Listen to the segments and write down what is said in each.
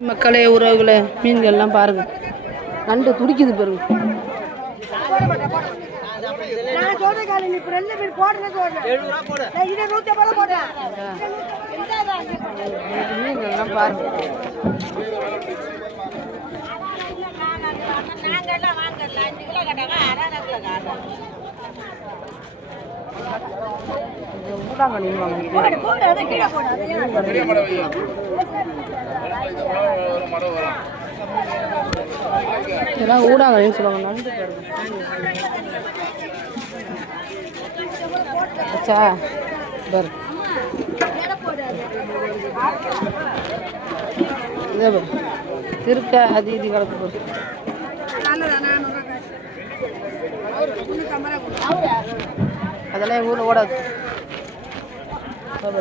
மக்களே, உறவுகளை, மீன்கள்லாம் பாருங்க, நண்டு துடிக்குது பாருங்க. மீன்கள்லாம் பாருங்க. இதெல்லாம் ஊடாங்கன்னு சொல்லுவாங்க. நண்டு அச்சா பாரு, திருக்க அது இது கலக்கு போகுது. அதெல்லாம் எங்கள் ஊரில் ஓடாது.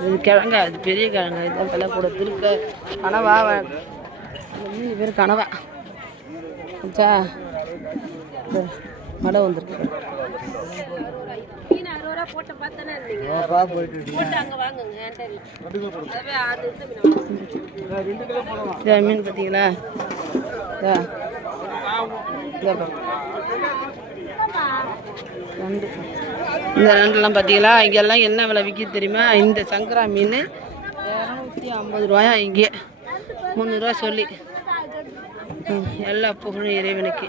இது கிழங்கா, அது பெரிய கிழங்கா, இதுதான் விலை கூட. திருக்க கனவா, மீன் பேர் கனவா. அச்சா மழை வந்துருக்கு. மீன் பார்த்தீங்களா? நண்டு, இந்த நண்டுலாம் பார்த்தீங்களா? இங்கெல்லாம் என்ன விலை விற்கிது தெரியுமா? இந்த சங்கரா மீன் 250 ரூபாயா, இங்கே 300 ரூபா சொல்லி. எல்லா புகழும் இறைவனுக்கு.